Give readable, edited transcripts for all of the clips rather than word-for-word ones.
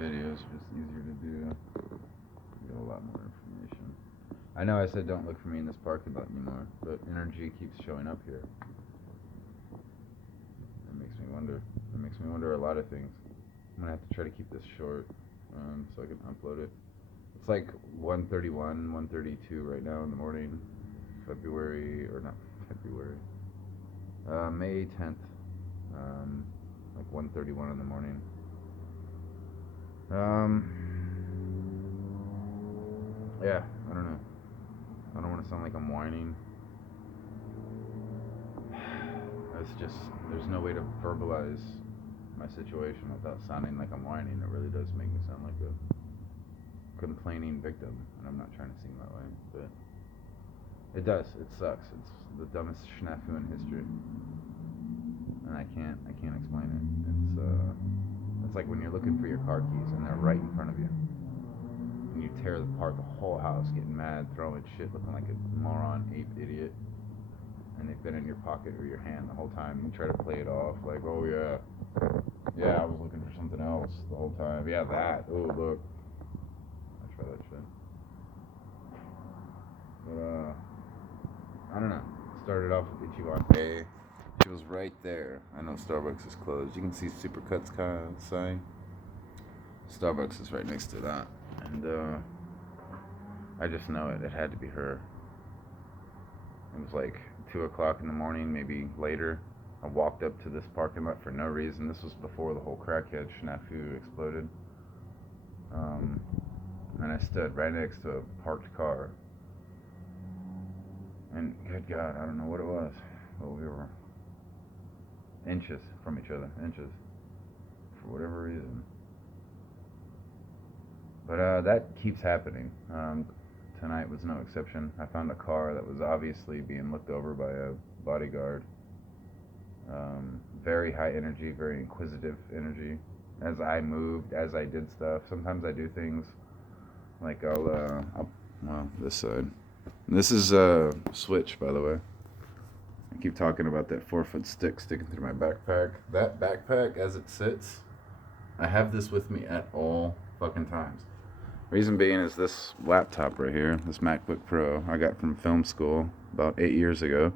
videos, just easier to do. Get a lot more information. I know I said don't look for me in this parking lot anymore, but energy keeps showing up here. It makes me wonder. It makes me wonder a lot of things. I'm gonna have to try to keep this short, so I can upload it. It's like 1:31, 1:32 right now in the morning, February or not February, May 10th, like 1:31 in the morning. Um, yeah, I don't know. I don't want to sound like I'm whining. It's just there's no way to verbalize my situation without sounding like I'm whining. It really does make me sound like a complaining victim, and I'm not trying to seem that way, but it does. It sucks. It's the dumbest snafu in history, and I can't explain it. It's like when you're looking for your car keys and they're right in front of you, and you tear apart the whole house, getting mad, throwing shit, looking like a moron, ape, idiot, and they've been in your pocket or your hand the whole time. You try to play it off like, oh yeah, I was looking for something else the whole time. Yeah, that. Oh look, I try that shit. But I don't know. Started off with Ichiban Bay. She was right there. I know Starbucks is closed. You can see Supercuts sign. Starbucks is right next to that, and I just know it. It had to be her. It was like 2 o'clock in the morning, maybe later. I walked up to this parking lot for no reason. This was before the whole crackhead snafu exploded. And I stood right next to a parked car. And good God, I don't know what it was, but we were inches from each other, inches, for whatever reason. But that keeps happening. Tonight was no exception. I found a car that was obviously being looked over by a bodyguard. Very high energy, very inquisitive energy. As I moved, as I did stuff, sometimes I do things like well, this side. This is a switch, by the way. I keep talking about that 4-foot stick sticking through my backpack. That backpack, as it sits, I have this with me at all fucking times. Reason being is this laptop right here, this MacBook Pro I got from film school about 8 years ago.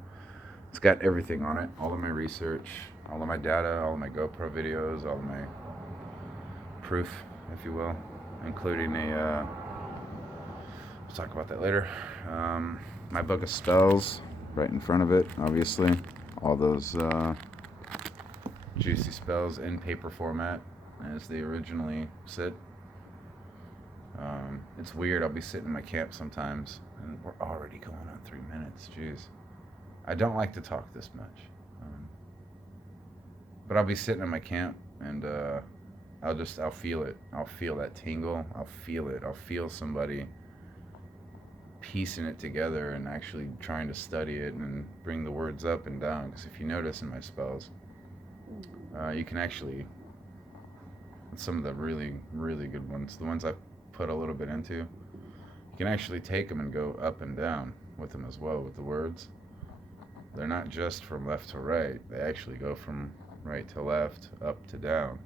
It's got everything on it, all of my research, all of my data, all of my GoPro videos, all of my proof, if you will, including we'll talk about that later. My book of spells right in front of it, obviously. All those juicy spells in paper format as they originally sit. It's weird. I'll be sitting in my camp sometimes, and we're already going on 3 minutes. Jeez. I don't like to talk this much. But I'll be sitting in my camp, and I'll feel it. I'll feel that tingle. I'll feel it. I'll feel somebody piecing it together and actually trying to study it and bring the words up and down. Because if you notice in my spells, you can actually, some of the really, really good ones, the ones I've put a little bit into, you can actually take them and go up and down with them as well, with the words. They're not just from left to right. They actually go from right to left, up to down.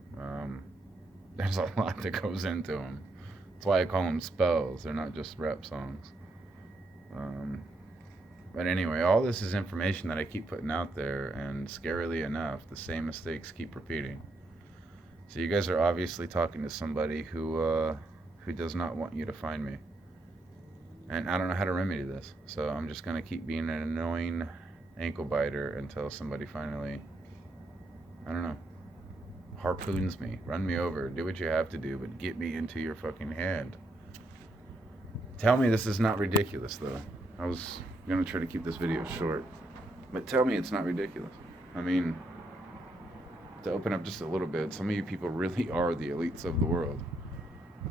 There's a lot that goes into them. That's why I call them spells. They're not just rap songs. But anyway, all this is information that I keep putting out there, and scarily enough, the same mistakes keep repeating. So you guys are obviously talking to somebody who does not want you to find me. And I don't know how to remedy this. So I'm just going to keep being an annoying ankle biter until somebody finally, I don't know, harpoons me, run me over, do what you have to do, but get me into your fucking hand. Tell me this is not ridiculous, though. I was going to try to keep this video short, but tell me it's not ridiculous. I mean, to open up just a little bit, some of you people really are the elites of the world.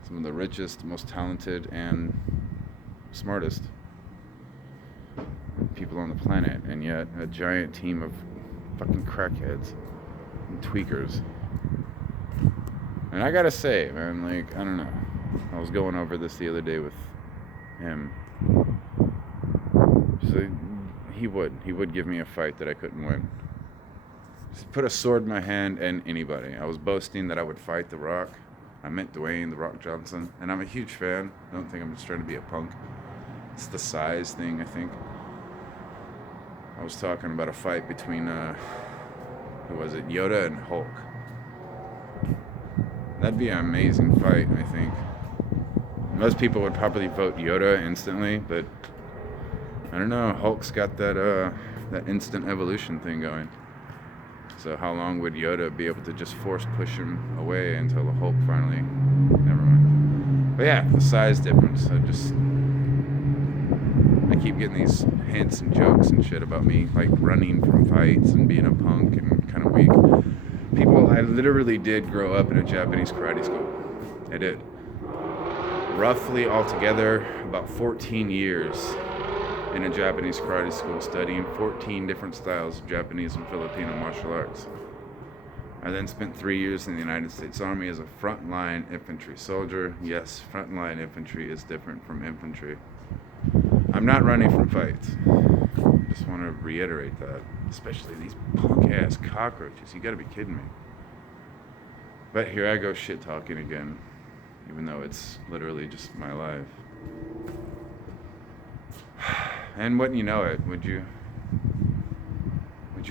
Some of the richest, most talented, and smartest people on the planet, and yet a giant team of fucking crackheads and tweakers. And I gotta say, man, like, I don't know. I was going over this the other day with him. So he would give me a fight that I couldn't win. Just put a sword in my hand and anybody. I was boasting that I would fight The Rock. I meant Dwayne The Rock Johnson, and I'm a huge fan. Don't think I'm just trying to be a punk. It's the size thing, I think. I was talking about a fight between, who was it, Yoda and Hulk. That'd be an amazing fight, I think. Most people would probably vote Yoda instantly, but I don't know. Hulk's got that instant evolution thing going. So how long would Yoda be able to just force push him away until the Hulk finally? Never mind. But yeah, the size difference. I keep getting these hints and jokes and shit about me like running from fights and being a punk and kind of weak. People, I literally did grow up in a Japanese karate school. I did. Roughly altogether, about 14 years in a Japanese karate school studying 14 different styles of Japanese and Filipino martial arts. I then spent 3 years in the United States Army as a frontline infantry soldier. Yes, frontline infantry is different from infantry. I'm not running from fights. Just want to reiterate that. Especially these punk-ass cockroaches. You gotta be kidding me. But here I go shit-talking again. Even though it's literally just my life. And wouldn't you know it, would you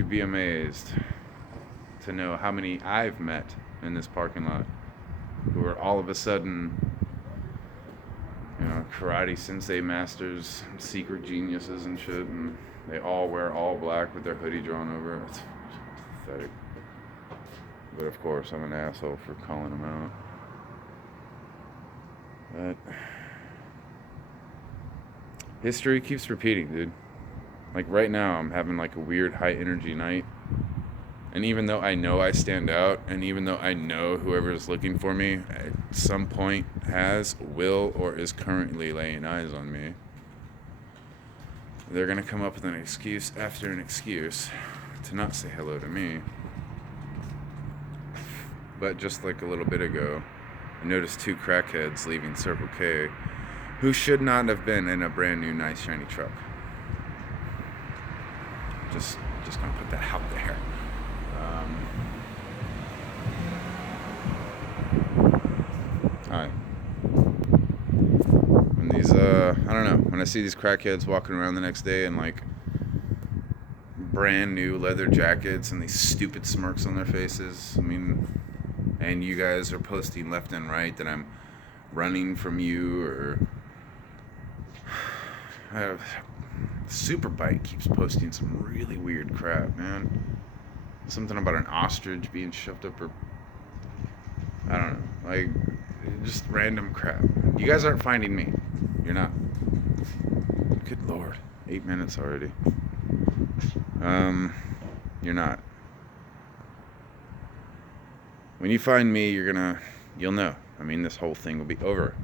be amazed to know how many I've met in this parking lot who are all of a sudden, you know, karate sensei masters, secret geniuses and shit, and they all wear all black with their hoodie drawn over. It's pathetic. But of course, I'm an asshole for calling them out. But history keeps repeating, dude. Like right now, I'm having like a weird high energy night. And even though I know I stand out, and even though I know whoever is looking for me at some point has, will, or is currently laying eyes on me, they're gonna come up with an excuse after an excuse to not say hello to me. But just like a little bit ago, I noticed 2 crackheads leaving Circle K who should not have been in a brand new nice shiny truck. Just gonna put that out there. Hi. When these, I don't know, when I see these crackheads walking around the next day in like brand new leather jackets and these stupid smirks on their faces, I mean, and you guys are posting left and right that I'm running from you, or Superbike keeps posting some really weird crap, man. Something about an ostrich being shoved up her, I don't know, like just random crap. You guys aren't finding me. You're not. Good lord, 8 minutes already. You're not. When you find me, you'll know. I mean, this whole thing will be over.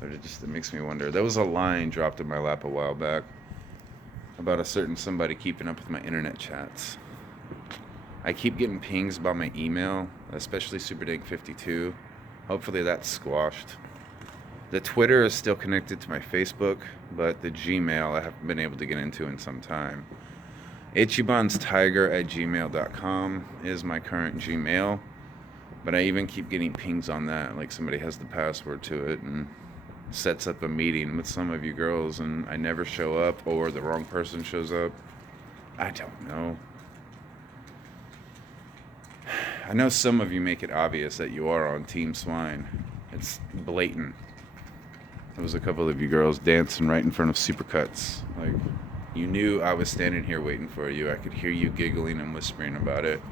But it makes me wonder. There was a line dropped in my lap a while back about a certain somebody keeping up with my internet chats. I keep getting pings about my email, especially SuperDank52. Hopefully that's squashed. The Twitter is still connected to my Facebook, but the Gmail I haven't been able to get into in some time. ichibanstiger@gmail.com is my current Gmail, but I even keep getting pings on that, like somebody has the password to it and sets up a meeting with some of you girls and I never show up, or the wrong person shows up. I don't know. I know some of you make it obvious that you are on Team Swine. It's blatant. There was a couple of you girls dancing right in front of Supercuts. Like, you knew I was standing here waiting for you. I could hear you giggling and whispering about it.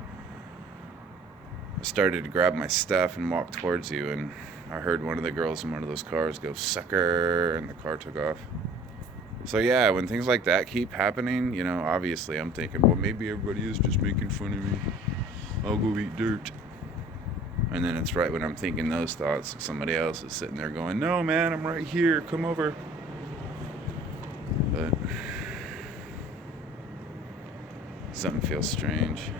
I started to grab my stuff and walk towards you, and I heard one of the girls in one of those cars go, "Sucker," and the car took off. So yeah, when things like that keep happening, you know, obviously I'm thinking, well, maybe everybody is just making fun of me. I'll go eat dirt. And then it's right when I'm thinking those thoughts, somebody else is sitting there going, "No, man, I'm right here. Come over." But something feels strange.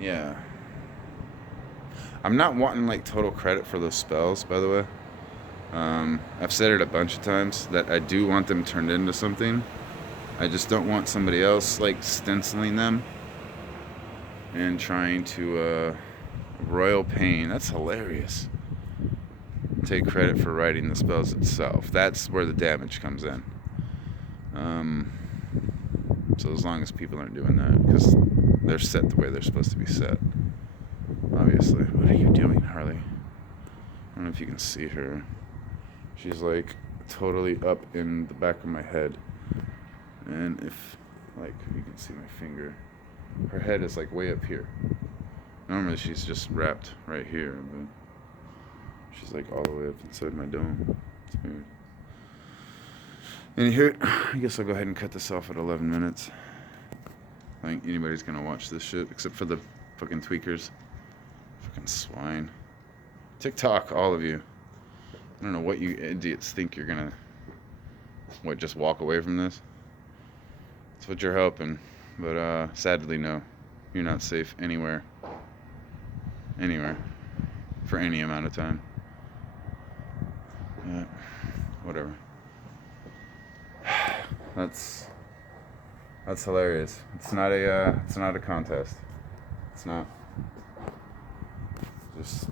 Yeah. I'm not wanting like total credit for those spells, by the way. I've said it a bunch of times that I do want them turned into something. I just don't want somebody else like stenciling them and trying to Royal Pain. That's hilarious. Take credit for writing the spells itself. That's where the damage comes in. So as long as people aren't doing that, because they're set the way they're supposed to be set, obviously. What are you doing, Harley? I don't know if you can see her. She's like totally up in the back of my head. And if, like, you can see my finger, her head is like way up here. Normally she's just wrapped right here, but she's like all the way up inside my dome. It's weird. Anywho, I guess I'll go ahead and cut this off at 11 minutes. I think anybody's gonna watch this shit except for the fucking tweakers. Fucking swine. TikTok, all of you. I don't know what you idiots think you're gonna, just walk away from this? That's what you're hoping. But sadly, no. You're not safe anywhere. Anywhere. For any amount of time. Yeah. Whatever. That's hilarious. It's not a contest. It's not. Just